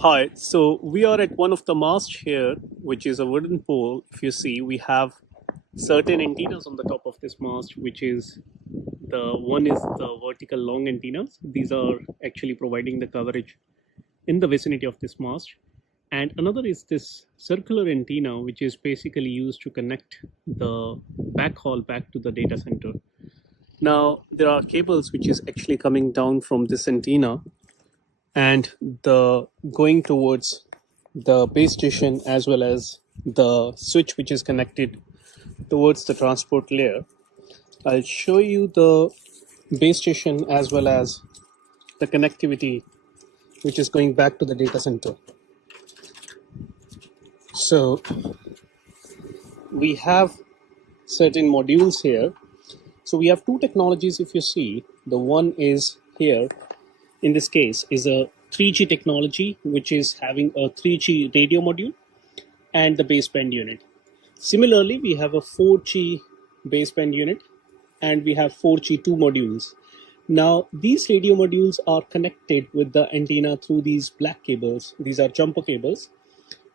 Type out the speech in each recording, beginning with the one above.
Hi, so we are at one of the masts here, which is a wooden pole. If you see, we have certain antennas on the top of this mast, which is the one is the vertical long antennas. These are actually providing the coverage in the vicinity of this mast. And another is this circular antenna, which is basically used to connect the backhaul back to the data center. Now, there are cables which is actually coming down from this antenna and the going towards the base station as well as the switch which is connected towards the transport layer. I'll show you the base station as well as the connectivity which is going back to the data center. So we have certain modules here. So we have two technologies. If you see, the one is here in this case is a 3G technology, which is having a 3G radio module and the baseband unit. Similarly, we have a 4G baseband unit and we have 4G2 modules. Now, these radio modules are connected with the antenna through these black cables. These are jumper cables,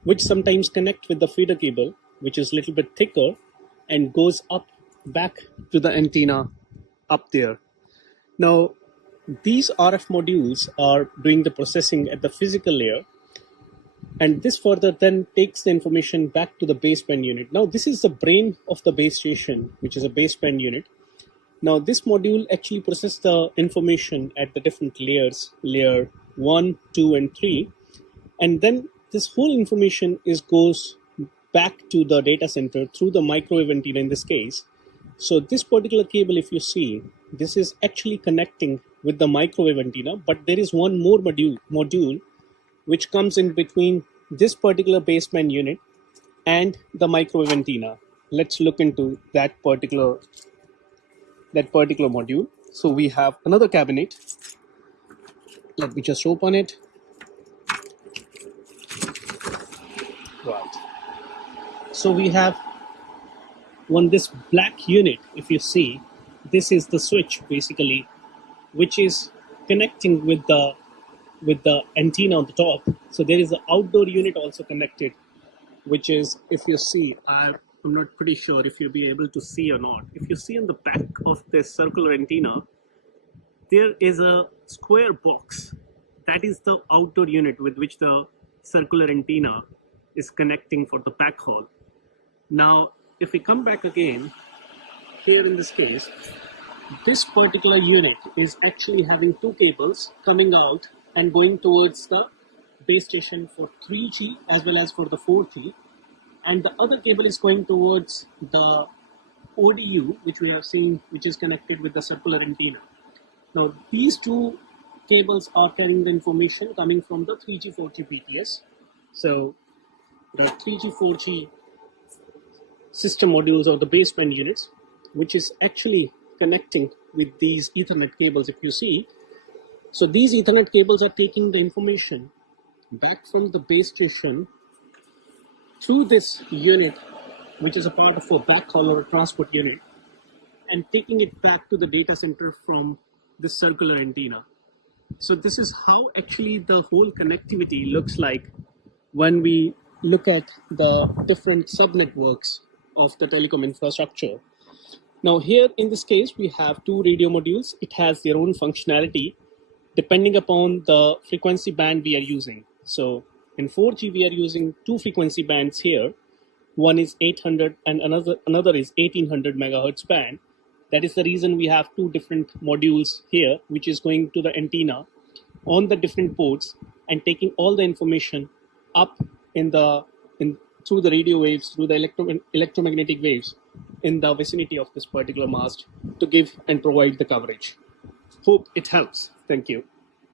which sometimes connect with the feeder cable, which is a little bit thicker and goes up back to the antenna up there. Now, these RF modules are doing the processing at the physical layer, and this further then takes the information back to the baseband unit. Now, this is the brain of the base station, which is a baseband unit. Now, this module actually processes the information at the different layers, layer 1, 2, and 3, and then this whole information goes back to the data center through the microwave antenna in this case. So this particular cable, if you see, this is actually connecting with the microwave antenna, but there is one more module which comes in between this particular baseband unit and the microwave antenna. Let's look into that particular module. So we have another cabinet. Let me just open it. Right. So we have this black unit. If you see, this is the switch basically, which is connecting with the antenna on the top. So there is an outdoor unit also connected, which is, if you see, I'm not pretty sure if you'll be able to see or not. If you see on the back of this circular antenna, there is a square box. That is the outdoor unit with which the circular antenna is connecting for the backhaul. Now, if we come back again, here in this case, this particular unit is actually having two cables coming out and going towards the base station for 3G as well as for the 4G. And the other cable is going towards the ODU, which we have seen, which is connected with the circular antenna. Now, these two cables are carrying the information coming from the 3G, 4G BTS. So, the 3G, 4G system modules or the baseband units, which is actually connecting with these Ethernet cables, if you see. So these Ethernet cables are taking the information back from the base station through this unit, which is a part of a backhaul or a transport unit, and taking it back to the data center from this circular antenna. So this is how actually the whole connectivity looks like when we look at the different subnetworks of the telecom infrastructure. Now here in this case, we have two radio modules. It has their own functionality depending upon the frequency band we are using. So in 4G, we are using two frequency bands here. One is 800 and another is 1800 megahertz band. That is the reason we have two different modules here, which is going to the antenna on the different ports and taking all the information up through the radio waves, through the electromagnetic waves in the vicinity of this particular mast to give and provide the coverage. Hope it helps. Thank you.